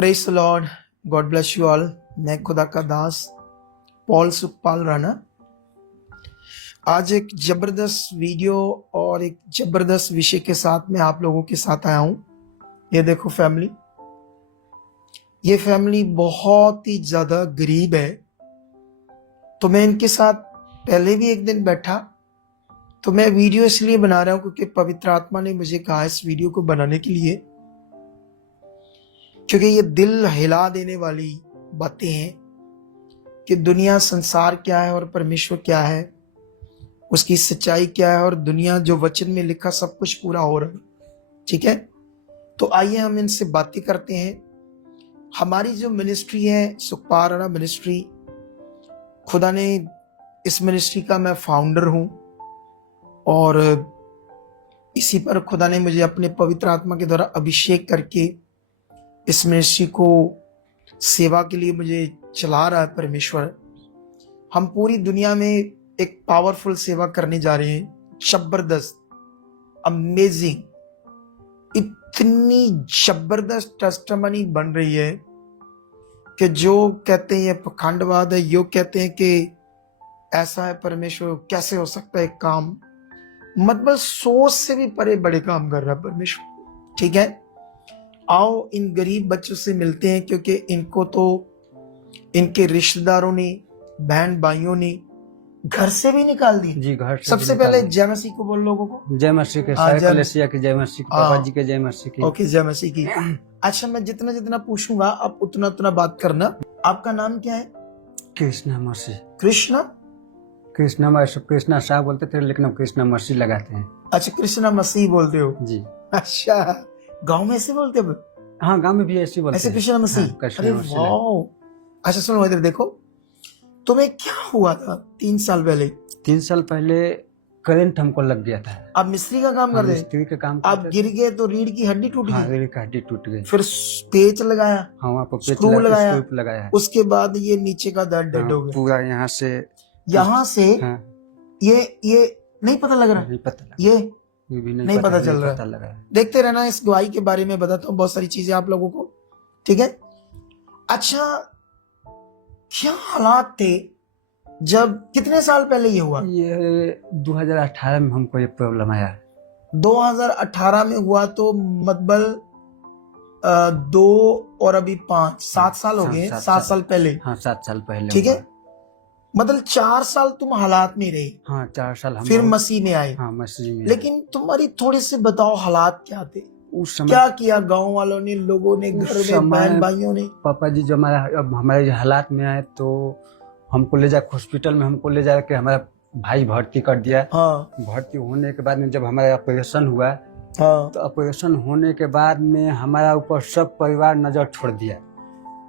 Praise the Lord, God bless you all. मैं खुदा का दास पॉल सुखपाल राणा आज एक जबरदस्त वीडियो और एक जबरदस्त विषय के साथ मैं आप लोगों के साथ आया हूं। ये देखो फैमिली, ये फैमिली बहुत ही ज्यादा गरीब है। तो मैं इनके साथ पहले भी एक दिन बैठा, तो मैं वीडियो इसलिए बना रहा हूं क्योंकि पवित्र आत्मा ने मुझे कहा इस वीडियो को बनाने के लिए, क्योंकि ये दिल हिला देने वाली बातें हैं कि दुनिया संसार क्या है और परमेश्वर क्या है, उसकी सच्चाई क्या है और दुनिया जो वचन में लिखा सब कुछ पूरा हो रहा है। ठीक है, तो आइए हम इनसे बातें करते हैं। हमारी जो मिनिस्ट्री है सुखपाल राणा मिनिस्ट्री, खुदा ने इस मिनिस्ट्री का मैं फाउंडर हूं और इसी पर खुदा ने मुझे अपने पवित्र आत्मा के द्वारा अभिषेक करके इस मिनिस्ट्री को सेवा के लिए मुझे चला रहा है परमेश्वर। हम पूरी दुनिया में एक पावरफुल सेवा करने जा रहे हैं, जबरदस्त, अमेजिंग, इतनी जबरदस्त टेस्टिमनी बन रही है कि जो कहते हैं ये पखंडवाद है, यो कहते हैं कि ऐसा है परमेश्वर, कैसे हो सकता है एक काम, मतलब सोच से भी परे बड़े काम कर रहा है परमेश्वर। ठीक है, आओ इन गरीब बच्चों से मिलते हैं, क्योंकि इनको तो इनके रिश्तेदारों ने, बहन भाइयों ने घर से भी निकाल दी। जी, घर से सबसे पहले जय मसीह को बोल लोगों को। जय मसीह के, हाँ, कलेसिया की जय मसीह की, पापा जी के जय मसीह की। ओके, जय मसीह की। अच्छा, मैं जितना जितना पूछूंगा आप उतना उतना बात करना। आपका नाम क्या है? कृष्णा मसीह। कृष्णा? कृष्णा मसीह, कृष्णा शाह बोलते थे लेकिन हम कृष्णा मसीह लगाते हैं। अच्छा, कृष्णा मसीह बोलते हो जी। अच्छा, गांव में ऐसे बोलते हो? हाँ, गांव में भी ऐसे बोलते हैं। ऐसे कृष्णा मसीह? हाँ, अरे वाह। अच्छा सुनो, इधर देखो, तुम्हें क्या हुआ था 3 साल पहले? 3 साल पहले करंट हमको लग गया था। आप मिस्त्री का काम करते? मिस्त्री का काम आप गिर गए तो रीढ़ की हड्डी टूट हाँ, गई? रीढ़ की हड्डी टूट गई। फिर पेच लगाया? हाँ, वहाँ पर स्क्रू लगाया। उसके बाद ये नीचे का दर्द डेड हो गया? पूरा यहाँ से हाँ। ये नहीं पता लग रहा? नहीं पता लगा। ये भी नहीं पता चल रहा है। देखते रहना, इस गवाही के बारे में बताता हूँ बहुत सारी चीजें आप लोगों को। ठीक है, अच्छा, क्या हालात थे जब, कितने साल पहले ये हुआ? ये 2018 में हमको ये प्रॉब्लम आया। 2018 में हुआ, तो मतलब 2 और अभी 5, 7 साल हो गए। 7 साल पहले? हाँ, 7 साल पहले। ठीक है, मतलब 4 साल तुम हालात में रहे। हाँ, 4 साल हम फिर मसीह में आए। हाँ, मसीह में। लेकिन तुम्हारी थोड़े से बताओ हालात क्या थे उस समय? क्या किया गांव वालों ने, लोगों ने, घर में बहन भाइयों ने? पापा जी जो हमारे हालात में आए तो हमको ले जा हॉस्पिटल में, हमको ले जा के हमारा भाई भर्ती कर दिया। हाँ। भर्ती होने के बाद में जब हमारा ऑपरेशन हुआ, हाँ। तो ऑपरेशन होने के बाद में हमारा ऊपर सब परिवार नजर छोड़ दिया।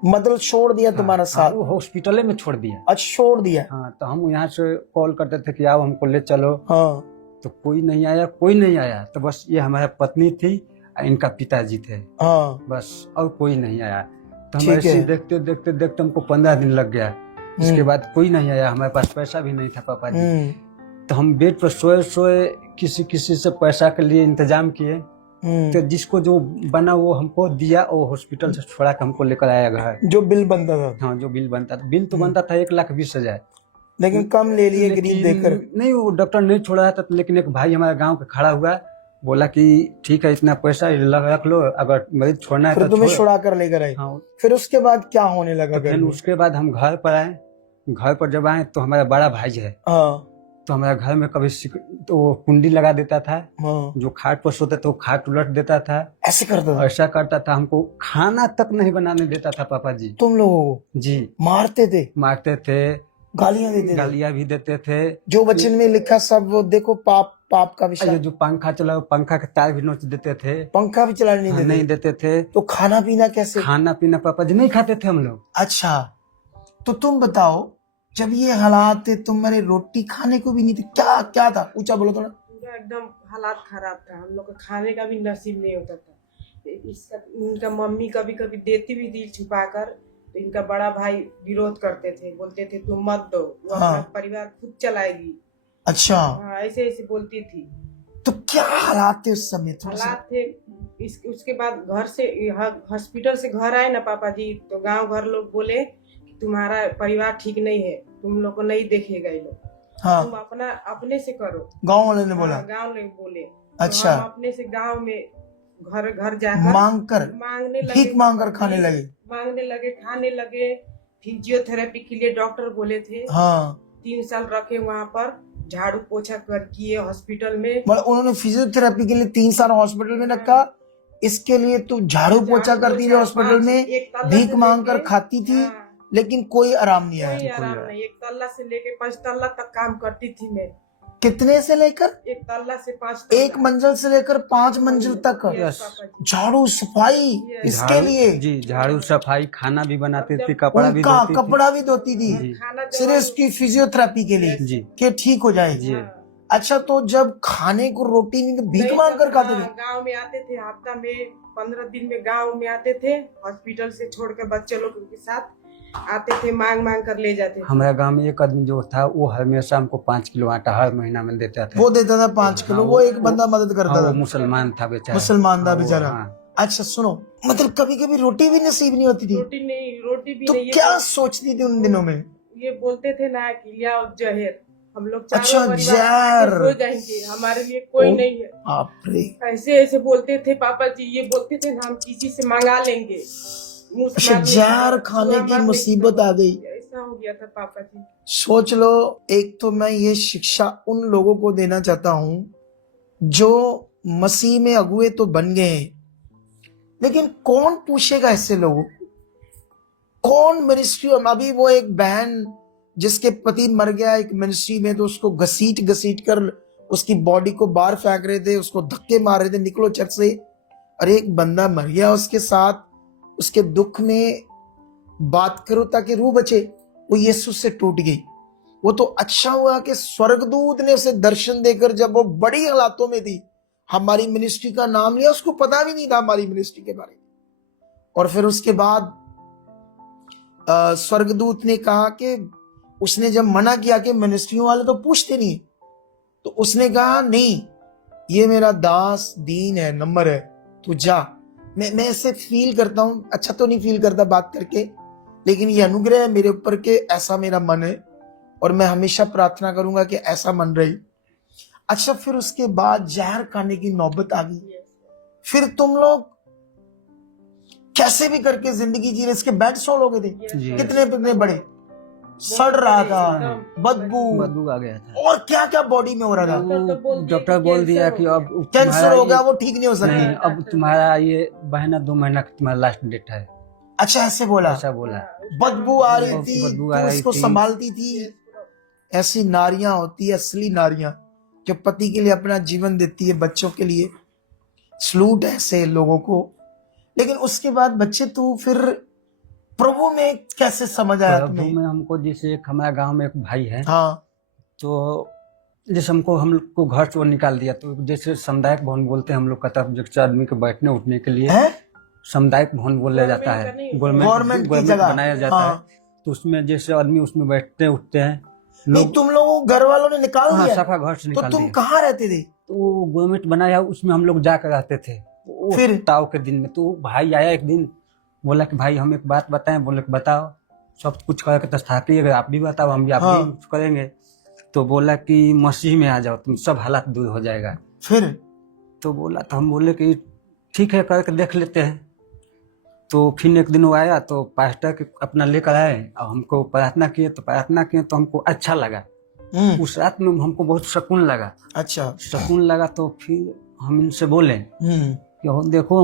मतलब छोड़ दिया? तुम्हारा साथ हॉस्पिटल में छोड़ दिया? अच्छा, छोड़ दिया। हाँ, तो हम यहाँ से कॉल करते थे कि आओ हमको ले चलो। हाँ। तो कोई नहीं आया। तो बस ये हमारा पत्नी थी, इनका पिताजी थे। हाँ। बस, और कोई नहीं आया। तो हम ऐसे देखते देखते हमको 15 दिन लग गया। इसके बाद कोई नहीं आया। हमारे पास पैसा भी नहीं था पापा जी। तो हम बेड पर सोए किसी से पैसा के लिए इंतजाम किए। तो जिसको जो बना वो हमको दिया और हॉस्पिटल से छोड़ा के हमको लेकर आया घर। जो बिल बनता था? हाँ, जो बिल बनता था। बिल तो बनता था 1,20,000, लेकिन कम ले लिए गरीब देखकर। नहीं, वो डॉक्टर नहीं छोड़ा था। लेकिन एक भाई हमारे गाँव का खड़ा हुआ, बोला कि ठीक है, इतना पैसा रख लो, अगर मरीज छोड़ना है तो तुम्हें छुड़ा कर लेकर आए। हाँ। फिर उसके बाद क्या होने लगा? तो फिर उसके बाद हम घर पर आए। घर पर जब आए तो हमारा बड़ा भाई है। हाँ। तो हमारे घर में कभी तो कुंडी लगा देता था। हाँ। जो खाट पर सोते तो खाट उलट देता था। ऐसा करता था। हमको खाना तक नहीं बनाने देता था पापा जी। तुम लोगों को? जी। मारते थे, गालियां भी देते थे। जो वचन में लिखा सब वो देखो, पाप का विषय। जो पंखा चला, पंखा के तार भी नोच देते थे। पंखा भी चलाने नहीं देते थे। तो खाना पीना कैसे? खाना पीना पापा जी नहीं खाते थे हम लोग। अच्छा, तो तुम बताओ, जब ये हालात थे, तुम्हारे रोटी खाने को भी नहीं थे, क्या था? ऊंचा बोलो थोड़ा। पूरा एकदम हालात खराब था। हम लोग को खाने का भी नसीब नहीं होता था। इनका मम्मी कभी कभी देती भी थी छुपा कर, तो इनका बड़ा भाई विरोध करते थे, बोलते थे तुम मत दो, वो अपना परिवार खुद चलाएगी। अच्छा। हाँ, ऐसे बोलती थी। तो क्या हालात थे उस समय? हालात थे उसके बाद घर से हॉस्पिटल से घर आए ना पापा जी, तो गांव घर लोग बोले कि तुम्हारा परिवार ठीक नहीं है, तुम लोग को नहीं देखेगा ये लोग, हाँ तुम अपने से करो। गांव वाले ने बोला? हाँ, गांव लोग बोले। अच्छा। तो हम अपने से गांव में घर घर जाकर मांगने लगे, भीख मांग कर खाने लगे, खाने लगे। फिजियोथेरेपी के लिए डॉक्टर बोले थे। हाँ 3 साल रखे वहाँ पर, झाड़ू पोछा कर किए हॉस्पिटल में। मतलब उन्होंने फिजियोथेरेपी के लिए 3 साल हॉस्पिटल में रखा, इसके लिए तू झाड़ू पोछा करती थी हॉस्पिटल में, भीख मांग कर खाती थी, लेकिन कोई आराम नहीं आया। कोई आराम नहीं। 1 तल्ला से लेके 5 तल्ला तक काम करती थी मैं। कितने से लेकर? 1 तल्ला से 5 तल्ला। 1 मंजिल से लेकर 5 मंजिल तक झाड़ू सफाई, इसके लिए जी झाड़ू सफाई, खाना भी बनाती थी, कपड़ा भी धोती थी। कपड़ा भी धोती थी, सिर्फ इसकी फिजियोथेरेपी के लिए जी कि ठीक हो जाए। अच्छा, तो जब खाने को रोटी नहीं भीख मांग कर खाते थे? गाँव में आते थे, हफ्ता में 15 दिन में गाँव में आते थे, हॉस्पिटल से छोड़कर बच्चे लोग के साथ आते थे, मांग मांग कर ले जाते थे। हमारे गांव में एक आदमी जो था वो हमेशा हमको 5 किलो आटा हर महीना में देता था। वो देता था 5 किलो? वो एक बंदा मदद करता था? वो मुसलमान था बेचारा। मुसलमान था बेचारा। अच्छा सुनो, मतलब कभी कभी रोटी भी नसीब नहीं होती थी? रोटी भी तो नहीं। क्या सोचती थी उन दिनों में? ये बोलते थे ना कि लिया जहर, हम लोग अच्छा जहर हो जाएंगे, हमारे लिए कोई नहीं है। बाप रे, ऐसे ऐसे बोलते थे पापा जी। ये बोलते थे ना हम किसी से मंगा लेंगे। अच्छा, जहर खाने की मुसीबत आ गई। ऐसा हो गया था पापा जी। सोच लो, एक तो मैं ये शिक्षा उन लोगों को देना चाहता हूँ जो मसीह में अगुए तो बन गए हैं, लेकिन कौन पूछेगा ऐसे लोगों? कौन मिनिस्ट्री? अभी वो एक बहन जिसके पति मर गया एक मिनिस्ट्री में, तो उसको घसीट घसीट कर उसकी बॉडी को बाहर फेंक रहे थे, उसको धक्के मार रहे थे, निकलो चर्च से। अरे एक बंदा मर गया, उसके साथ उसके दुख में बात करो ताकि रूह बचे, वो यीशु से टूट गई। वो तो अच्छा हुआ कि स्वर्गदूत ने उसे दर्शन देकर, जब वो बड़ी हालातों में थी, हमारी मिनिस्ट्री का नाम लिया, उसको पता भी नहीं था हमारी मिनिस्ट्री के बारे में। और फिर उसके बाद स्वर्गदूत ने कहा कि उसने जब मना किया कि मिनिस्ट्रियों वाले तो पूछते नहीं, तो उसने कहा नहीं, ये मेरा दास दीन है, नंबर है, तू जा। मैं ऐसे फील करता हूं, अच्छा तो नहीं फील करता बात करके, लेकिन ये अनुग्रह है मेरे ऊपर के ऐसा मेरा मन है, और मैं हमेशा प्रार्थना करूंगा कि ऐसा मन रहे। अच्छा, फिर उसके बाद जहर खाने की नौबत आ गई। फिर तुम लोग कैसे भी करके जिंदगी जी रहे? इसके बेड सोल हो गए थे, कितने बड़े, सड़ रहा था, बदबू आ गया था, और क्या क्या बॉडी में हो रहा था। डॉक्टर बोल दिया कि अब कैंसर हो गया, वो ठीक नहीं हो सकता, अब तुम्हारा ये महीना 2 महीना तुम्हारा लास्ट डेट है। अच्छा, ऐसे बोला? ऐसा बोला। बदबू आ रही थी, तो इसको संभालती थी। ऐसी नारियां होती है, असली नारियां, जो पति के लिए अपना जीवन देती है, बच्चों के लिए। सलूट है ऐसे लोगों को। लेकिन उसके बाद बच्चे, तू फिर प्रभु में कैसे समझ आया प्रभु में हमको? जैसे एक हमारे गांव में एक भाई है, हाँ, तो जैसे हम लोग को घर से निकाल दिया, तो जैसे सामुदायिक भवन बोलते हैं हम लोग का तरफ, जैसे आदमी के बैठने उठने के लिए सामुदायिक भवन बोला जाता है, गवर्नमेंट की जगह बनाया जाता है। तो उसमें जैसे आदमी उसमें बैठते उठते हैं। नहीं, तुम लोग घर वालों ने निकाल दिया? सफा घर से निकाल दिया। तो तुम दिया। कहाँ रहते थे? तो गवर्नमेंट बनाया, उसमें हम लोग जाकर रहते थे। फिर ताव के दिन में तो भाई आया एक दिन, बोला कि भाई हम एक बात बताएं। बोले कि बताओ। सब कुछ करके तस्थापी, अगर आप भी बताओ हम भी आप भी करेंगे। तो बोला कि मसीह में आ जाओ, तुम सब हालात दूर हो जाएगा। फिर तो बोला, तो हम बोले कि ठीक है, करके देख लेते हैं। तो फिर एक दिन वो आया, तो पास्टर के अपना लेकर आए और हमको प्रार्थना किए। तो हमको अच्छा लगा। उस रात में हमको बहुत सुकून लगा। अच्छा, सुकून लगा। तो फिर हम इनसे बोले कि देखो,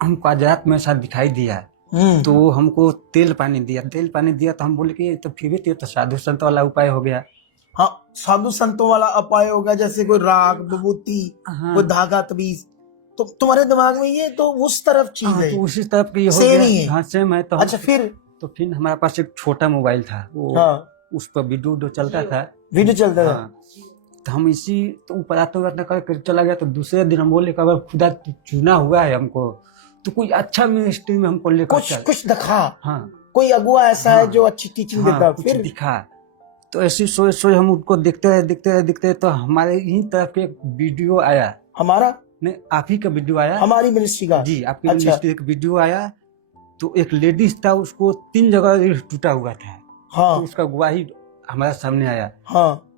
हमको आज रात में ऐसा दिखाई दिया। तो हमको तेल पानी दिया। तो हम बोले कि तो फिर भी तो साधु संत वाला उपाय हो गया। हाँ, साधु संतों वाला उपाय होगा, जैसे कोई राग, विभूति, कोई धागा, तबीज। तो तुम्हारे दिमाग में ये तो उस तरफ चीज है, तो उसी तरफ की हो गया। हाँ, सेम है। तो अच्छा, फिर हमारे पास एक छोटा मोबाइल था, वो उस पर वीडियो चलता था। तो हम इसी तो ऊपर आते कर चला गया। तो दूसरे दिन हम बोले कि अगर खुदा चुना हुआ है हमको, तो कोई अच्छा मिनिस्ट्री में हमको लेकर कुछ दिखा। हाँ, कोई अगुआ ऐसा है जो अच्छी टीचिंग देता है। फिर दिखा। तो ऐसी सोच हम उनको देखते रहे। तो हमारे ही तरफ एक वीडियो आया। नहीं, आप ही का वीडियो आया। हमारी मिनिस्ट्री का? जी, आपकी अच्छा। मिनिस्ट्री एक वीडियो आया, तो एक लेडीज था, उसको 3 जगह रीढ़ टूटा हुआ था। हाँ तो उसका गवाही हमारे सामने आया। हाँ।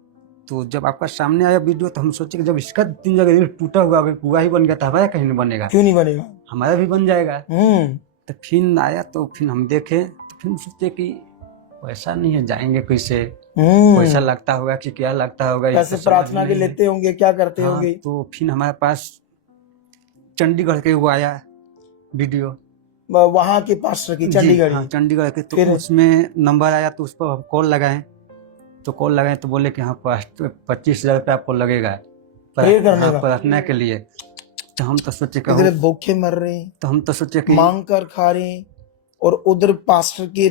तो जब आपका सामने आया वीडियो, तो हम सोचे कि जब इसका 3 जगह रीढ़ टूटा हुआ अगर गवाही बन गया तो हमारा कहीं नहीं बनेगा, क्यों नहीं बनेगा? हमारा भी बन जाएगा। तो फिर आया, तो फिर हम देखे, तो फिर सोचे कि पैसा नहीं है, जाएंगे कैसे, पैसा लगता होगा कि क्या लगता होगा, ये पैसे तो समझ प्रार्थना के नहीं है। लेते होंगे, क्या करते हाँ, होंगे? तो फिर हमारे पास चंडीगढ़ के वो आया वीडियो, वहां के पास्टर की, चंडीगढ़ हाँ, की। चंडीगढ़ के। तो फिर? उसमें नंबर आया, तो उस पर हम कॉल लगाए, तो कॉल लगाए तो बोले कि हाँ 25,000 रुपये आपको लगेगा प्रेयर करने का? प्रार्थना के लिए। तो हम तो सोचे कि इधर भूखे मर रहे हैं, तो हम तो सोचे कि मांग कर खा रहे हैं, और उधर पास्टर के,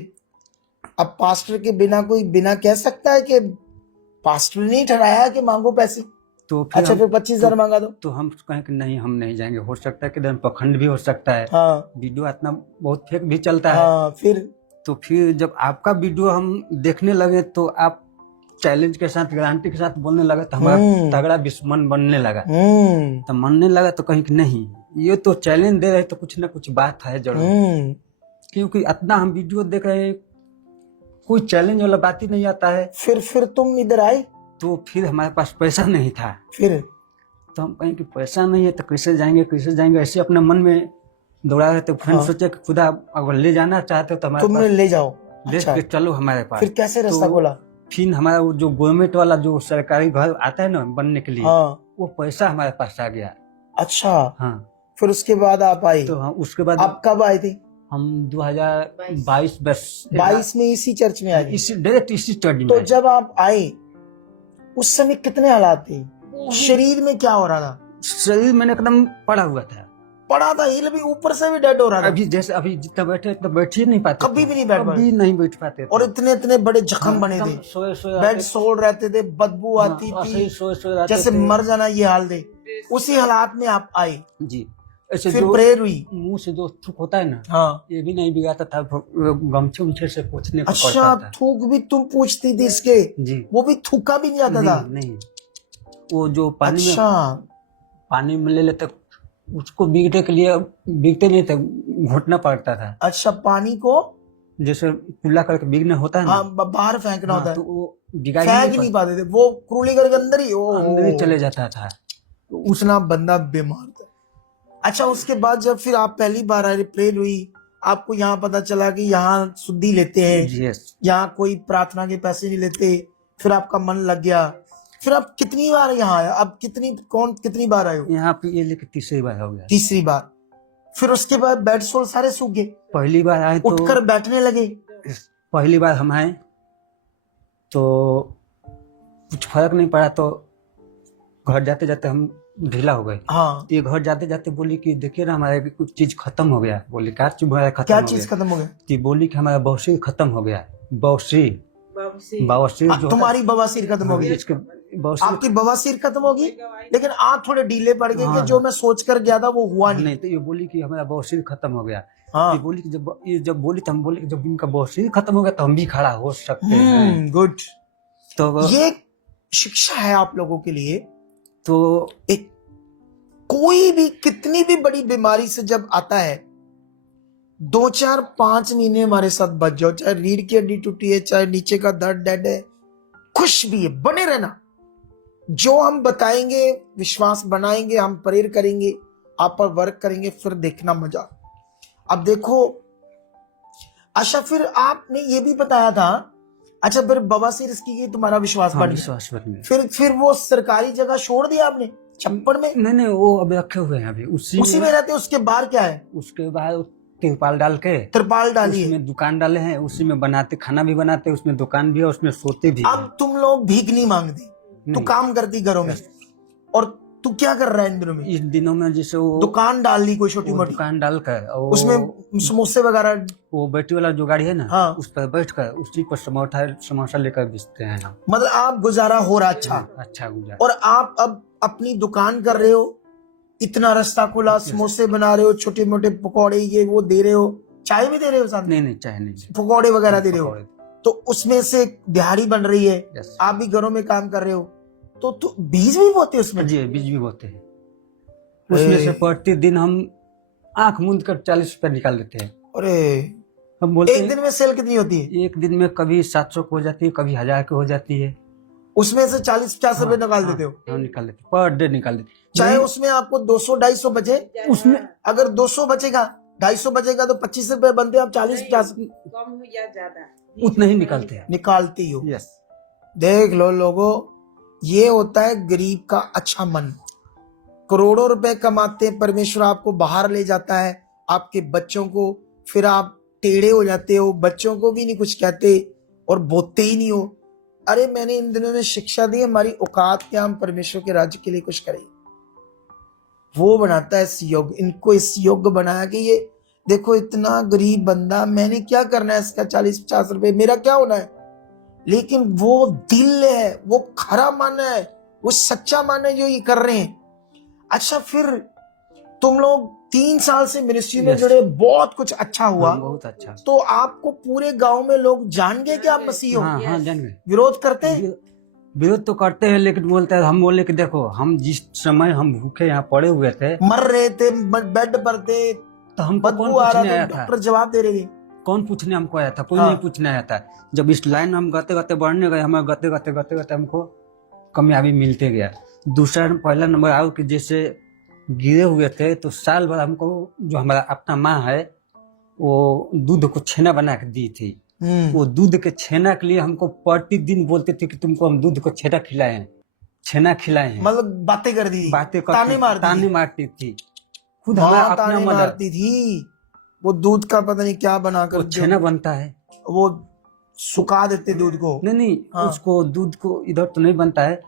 अब पास्टर के बिना कोई बिना कह सकता है कि पास्टर ने नहीं ठहराया कि मांगो पैसे? तो फिर अच्छा, फिर 25,000 मांगा दो? तो हम कहें कि नहीं, हम नहीं जाएंगे, हो सकता है कि इधर पखंड भी हो सकता है। हाँ वीडियो इतना बहुत फेक भी चलता है। हाँ। फिर? तो फिर जब आपका वीडियो हम देखने लगे, तो आप चैलेंज के साथ, गारंटी के साथ बोलने लगे, तो हमारा तगड़ा दुश्मन बनने लगा। तो मनने लगा, तो कहीं कि नहीं, ये तो चैलेंज दे रहे, तो कुछ ना कुछ बात है जरूर, क्योंकि इतना हम वीडियो देख रहे हैं, कोई चैलेंज वाला बात ही नहीं आता है। फिर तुम इधर आए? तो फिर हमारे पास पैसा नहीं था। फिर तो हम कहें कि पैसा नहीं है तो कैसे जाएंगे, कैसे जाएंगे, ऐसे अपने मन में दौड़ा रहे थे। फिर सोचे कि खुदा अगर ले जाना चाहते हो तो हमारे तुमने ले जाओ, ले अच्छा। के चलो हमारे पास। फिर कैसे रास्ता खोला? फिर हमारा वो जो गवर्नमेंट वाला जो सरकारी घर आता है ना बनने के लिए, हाँ। वो पैसा हमारे पास आ गया। अच्छा। हाँ। फिर उसके बाद आप आए? तो हम उसके बाद आप कब आए थे? हम 2022 में इसी चर्च में आए? इसी डायरेक्ट इसी स्टडी तो में। जब आप आए उस समय कितने हालात थे? शरीर में क्या हो रहा था? शरीर में एकदम पड़ा हुआ था, पड़ा था, हिल भी, ऊपर से भी डेड हो रहा था। अभी जैसे अभी जितना बैठे इतना बैठ ही नहीं पाते, कभी भी नहीं बैठ पाते, कभी नहीं बैठ पाते। और इतने इतने बड़े जख्म बने थे, बेड सोल रहते थे, बदबू आती थी, जैसे मर जाना ये हाल थे। उसी हालात में आप आए जी। ऐसे फिर प्रेयर हुई, मुंह से जो थूक होता है ना, हाँ, ये भी नहीं बिगाता था, गमछे उमछे से पोंछने को अच्छा, पड़ता था। थूक भी तुम पूछती थी इसके? जी। वो भी थूका भी नहीं आता था? नहीं, वो जो पानी अच्छा। में पानी में ले लेते, उसको बीगने के लिए बीगते नहीं थे, घोटना पड़ता था। अच्छा, पानी को जैसे कुल्ला करके बीगना होता है ना, हाँ, बाहर फेंकना होता है, तो वो बिगाई फेंक नहीं पाते थे, वो कुरुली करके अंदर ही चले जाता था। उसना बंदा बीमार था। अच्छा, उसके बाद जब फिर आप पहली बार आए, प्रेयर हुई, आपको यहाँ पता चला कि यहाँ शुद्धि लेते हैं, यहाँ कोई प्रार्थना के पैसे नहीं लेते, फिर आपका मन लग गया। फिर आप कितनी बार यहाँ आया? अब कितनी बार आए हो यहाँ पे? ये लेके तीसरी बार हो गया। तीसरी बार। फिर उसके बाद बेड सोल सारे सूख गए? पहली बार आए तो उठकर बैठने लगे? पहली बार हम आए तो कुछ फर्क नहीं पड़ा, तो घर जाते जाते हम ढीला हो गए। हाँ। ये घर जाते जाते बोली कि देखिए ना, हमारे कुछ चीज खत्म हो गया। बोली क्या चीज क्या चीज खत्म हो गया? कि बोली कि हमारा बवासीर खत्म हो गया। बवासीर जो तुम्हारी बवासीर खत्म हो गई? आपकी बवासीर खत्म होगी, लेकिन आप थोड़े ढीले पड़ गए कि जो मैं सोच कर गया था वो हुआ नहीं। तो ये बोली कि हमारा बवासीर खत्म हो गया। हाँ। ये बोली कि जब बोली तो हम बोले कि जब इनका बवासीर खत्म हो गया तो हम भी खड़ा हो सकते हैं। गुड। तो ये शिक्षा है आप लोगों के लिए। तो एक कोई भी कितनी भी बड़ी बीमारी से जब आता है, 2 4 5 महीने हमारे साथ बच जाओ, चाहे रीढ़ की हड्डी टूटी है, चाहे नीचे का दर्द डेड है, खुश भी है, बने रहना। जो हम बताएंगे, विश्वास बनाएंगे, हम प्रेयर करेंगे, आप पर वर्क करेंगे, फिर देखना मजा। अब देखो, अच्छा, फिर आपने ये भी बताया था, अच्छा, फिर बवासीर इसकी की तुम्हारा विश्वास बन गया, फिर वो सरकारी जगह छोड़ दिया आपने छप्पड़ में? नहीं, वो अभी रखे हुए हैं, अभी उसी में रहते। उसके बाहर क्या है? उसके बाद तिरपाल डालिए, उसमें दुकान डाले हैं, उसी में बनाते, खाना भी बनाते, उसमें दुकान भी है, उसमें सोते भी। अब तुम लोग भीख नहीं मांगते, तू काम करती घरों में, और तू क्या कर रहा है इन दिनों में? इस दिनों में जैसे वो दुकान डाल ली, कोई छोटी मोटी दुकान डालकर, उसमें समोसे वगैरह, वो बैटरी वाला जो गाड़ी है ना, हाँ, उस पर बैठकर उसी पर समोसा लेकर बेचते हैं। मतलब आप गुजारा हो रहा अच्छा गुजारा। और आप अब अपनी दुकान कर रहे हो, इतना रास्ता खुला, समोसे बना रहे हो, छोटे मोटे पकौड़े ये वो दे रहे हो, चाय भी दे रहे हो साथ? नहीं, चाय नहीं, पकौड़े वगैरह दे रहे हो, तो उसमें से दिहाड़ी बन रही है। आप भी घरों में काम कर रहे हो, तो बीज भी बोते उसमें? जी, बीज भी बोते हैं। उसमें से प्रतिदिन हम आंख मूंद कर 40 रुपए निकाल लेते हैं। अरे हम बोलते एक हैं दिन में सेल कितनी होती है? एक दिन में कभी 700 की हो जाती है, कभी 1000 की हो जाती है। उसमें से 40-50 रुपए निकाल देते हो? हाँ, निकाल लेते, पर डे निकाल देते। चाहे नहीं, उसमें आपको 200-250 बचे, उसमें अगर 200 बचेगा, 250 बचेगा तो 25 रुपए बनते हैं, आप 40-50 कम हो या ज्यादा उतना ही निकालते हैं। निकालती हो। यस, देख लो लोगों, ये होता है गरीब का अच्छा मन। करोड़ों रुपए कमाते हैं, परमेश्वर आपको बाहर ले जाता है, आपके बच्चों को, फिर आप टेढ़े हो जाते हो, बच्चों को भी नहीं कुछ कहते और बोलते ही नहीं हो। अरे मैंने इन दिनों में शिक्षा दी, हमारी औकात क्या, हम परमेश्वर के राज्य के लिए कुछ करें। वो बनाता है इस योग्य, इनको इस योग्य बनाया कि ये देखो इतना गरीब बंदा, मैंने क्या करना है इसका 40-50 रुपए, मेरा क्या होना है। लेकिन वो दिल है, वो खरा मन है, वो सच्चा मन है जो ये कर रहे हैं। अच्छा, फिर तुम लोग 3 साल से मिनिस्ट्री में Yes. जुड़े, बहुत कुछ अच्छा हुआ। हाँ, बहुत अच्छा। तो आपको पूरे गांव में लोग जान गए कि आप मसीह हो? हाँ हाँ, जान गए। विरोध करते हैं? विरोध तो करते हैं, लेकिन बोलते हैं, हम बोले कि देखो हम जिस समय हम भूखे यहाँ पड़े हुए थे, मर रहे थे, बेड पर थे, तो हमको कौन बदबू आ रहा पूछने था, आया था? डॉक्टर जवाब दे रहे थे। कौन पूछने हमको आया था? कोई हाँ। नहीं पूछने आया था। जब इस लाइन में हम गते गते बढ़ने गए, हमें गते गते गते गते हमको कामयाबी मिलते गया। दूसरा पहला नंबर आओ कि जैसे गिरे हुए थे तो साल भर हमको जो हमारा अपना माँ है वो दूध को छेना बना के दी थी। वो दूध के छेना के लिए हमको प्रतिदिन बोलते थे कि तुमको हम दूध को छेना खिलाए हैं, छेना खिलाए हैं। मतलब बातें कर दी, बातें ताने मारती थी। खुद माँ हमारा अपना ताने मदर। मारती थी। वो दूध का पता नहीं क्या बनाकर वो छेना बनता है, वो सुखा देते दूध को। नहीं हाँ। उसको दूध को इधर तो नहीं बनता है,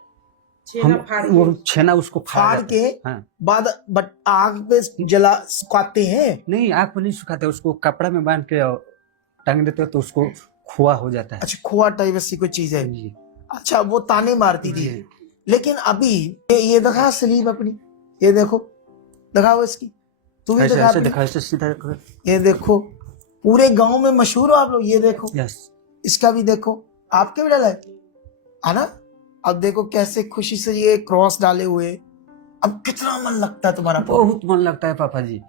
छेना फाड़ वो के छेना उसको फाड़ के हाँ। बाद बट आग पे जला सुखाते हैं। नहीं, आग पर नहीं सुखाते, उसको कपड़ा में बांध के टांग देते हो तो उसको खोआ हो जाता है। अच्छा, खोआ टाइप ऐसी कोई चीज है। जी। अच्छा, वो ताने मारती थी। जी। लेकिन अभी ये दिखा सलीब अपनी, ये देखो, दिखाओ इसकी, तू भी ऐसे दिखा ऐसे अपनी। दिखा, ऐसे सीधा रखो। ये देखो, पूरे गांव में मशहूर हो आप लोग। ये देखो, यस, इसका भी देखो, आपके भी डाला है ना। अब देखो कैसे खुशी से ये क्रॉस डाले हुए। अब कितना मन लगता है तुम्हारा? बहुत मन लगता है पापा जी।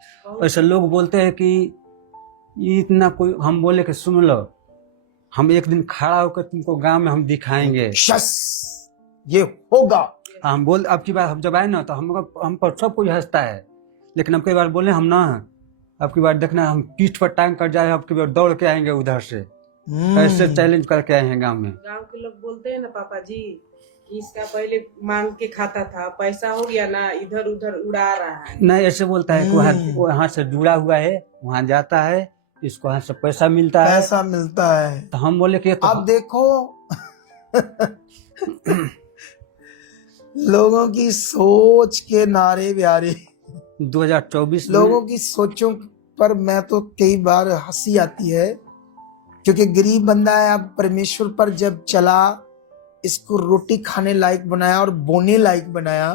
ऐसे लोग बोलते हैं कि ये इतना कोई, हम बोले कि सुन लो, हम एक दिन खड़ा होकर तुमको गांव में हम दिखाएंगे। शस, ये होगा। हम बोल, अब की बार हम जब आए ना तो हम पर सब कोई हंसता है, लेकिन अब की बार बोले हम ना, अब की बार देखना हम पीठ पर टांग कर जाए, अब की बार दौड़ के आएंगे उधर से। ऐसे चैलेंज करके आए हैं गांव में। गांव के लोग बोलते हैं ना पापा जी कि इसका पहले मांग के खाता था, पैसा हो गया ना, इधर उधर उड़ा रहा है। नहीं, ऐसे बोलता है कि वहाँ से जुड़ा हुआ है, वहाँ जाता है, इसको वहाँ से पैसा मिलता है, पैसा मिलता है। तो हम बोले कि तो अब देखो लोगों की सोच के नारे प्यारे, 2024 लोगों की सोचों पर मैं तो कई बार हंसी आती है, क्योंकि गरीब बंदा है। अब परमेश्वर पर जब चला, इसको रोटी खाने लायक बनाया और बोने लायक बनाया,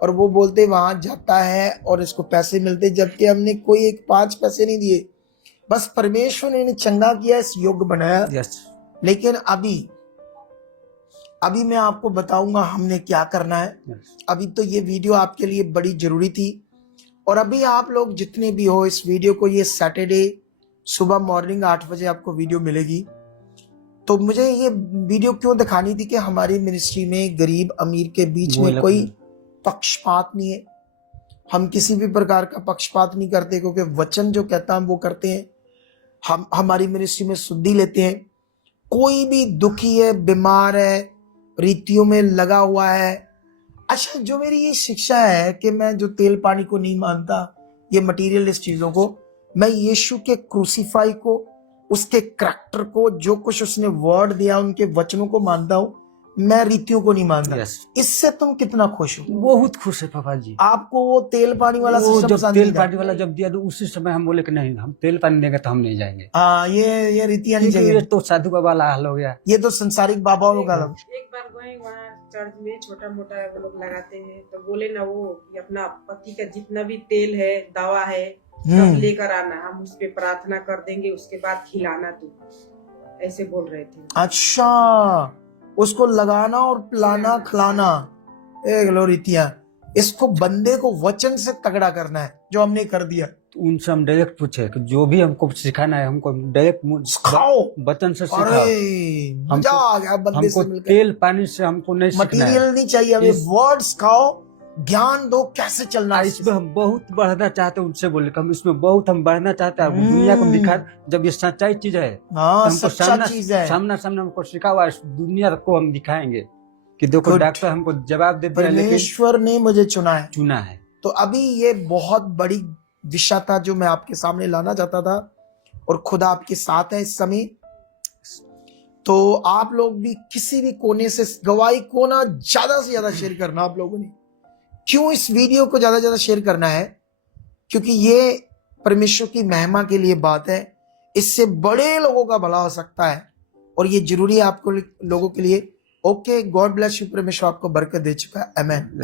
और वो बोलते वहां जाता है और इसको पैसे मिलते, जबकि हमने कोई 5 पैसे नहीं दिए, बस परमेश्वर ने इन्हें चंगा किया, इस योग्य बनाया। यस। लेकिन अभी मैं आपको बताऊंगा हमने क्या करना है। अभी तो ये वीडियो आपके लिए बड़ी जरूरी थी, और अभी आप लोग जितने भी हो, इस वीडियो को, ये सैटरडे सुबह मॉर्निंग 8 बजे आपको वीडियो मिलेगी। तो मुझे ये वीडियो क्यों दिखानी थी कि हमारी मिनिस्ट्री में गरीब अमीर के बीच में कोई पक्षपात नहीं है। हम किसी भी प्रकार का पक्षपात नहीं करते, क्योंकि वचन जो कहता हम वो करते हैं। हम हमारी मिनिस्ट्री में शुद्धि लेते हैं। कोई भी दुखी है, बीमार है, रीतियों में लगा हुआ है। अच्छा, जो मेरी ये शिक्षा है कि मैं जो तेल पानी को नहीं मानता, ये मटीरियलिस्ट चीजों को, मैं यीशु के क्रूसीफाई को, उसके करैक्टर को, जो कुछ उसने वर्ड दिया, उनके वचनों को मानता हूं। मैं रीतियों को नहीं मानता। इससे तुम कितना खुश हो? बहुत खुश है पापा जी। आपको वो तेल पानी वाला सिस्टम जब पसंद तेल नहीं था? पानी वाला जब दिया तो उसी समय हम बोले कि नहीं, हम तेल पानी देंगे तो हम नहीं जाएंगे। हाँ, ये रीतियां नहीं चाहिए। ये तो साधु बाबा वाला हाल हो गया। ये तो संसारिक बाबाओं का। एक बार गए वहाँ चर्च में, छोटा मोटा वो लोग लगाते हैं, तो बोले ना वो कि अपना पति का जितना भी तेल है, दवा है, सब लेकर आना, हम उस पे प्रार्थना कर देंगे, उसके बाद खिलाना तू, ऐसे बोल रहे थे। अच्छा, उसको लगाना और पिलाना खिलाना, एक लो रीतियां। इसको बंदे को वचन से तगड़ा करना है, जो हमने कर दिया। तो उनसे हम डायरेक्ट पूछे कि जो भी हमको सिखाना है हमको डायरेक्ट सिखाओ, वचन से सिखाओ। अरे मजा आ गया बंदे से हमको मिलकर। तेल पानी से हमको नहीं सीखना है। मटेरियल नहीं चाहिए हमें, इस- वर्ड सिखाओ, ज्ञान दो कैसे चलना है। इसमें हम बहुत बढ़ना चाहते हैं, उनसे बोले कि हम इसमें बहुत हम बढ़ना चाहते हैं, दुनिया को दिखा। जब ये सच्चाई चीज है हाँ, तो हमको सच्चा चीज है। सामना सामना हमको सिखा हुआ है, दुनिया को हम दिखाएंगे कि देखो Good. डॉक्टर हमको जवाब देते हैं लेकिन परमेश्वर ने मुझे चुना है। चुना है। तो अभी ये बहुत बड़ी विषय था जो मैं आपके सामने लाना चाहता था, और खुदा आपके साथ है इस समय। तो आप लोग भी किसी भी कोने से गवाही को ना ज्यादा से ज्यादा शेयर करना। आप लोगों ने क्यों इस वीडियो को ज्यादा से ज्यादा शेयर करना है? क्योंकि ये परमेश्वर की महिमा के लिए बात है, इससे बड़े लोगों का भला हो सकता है, और ये जरूरी है आपको लोगों के लिए। Okay, God bless you. परमेश्वर आपको बरकत दे चुका है। आमीन।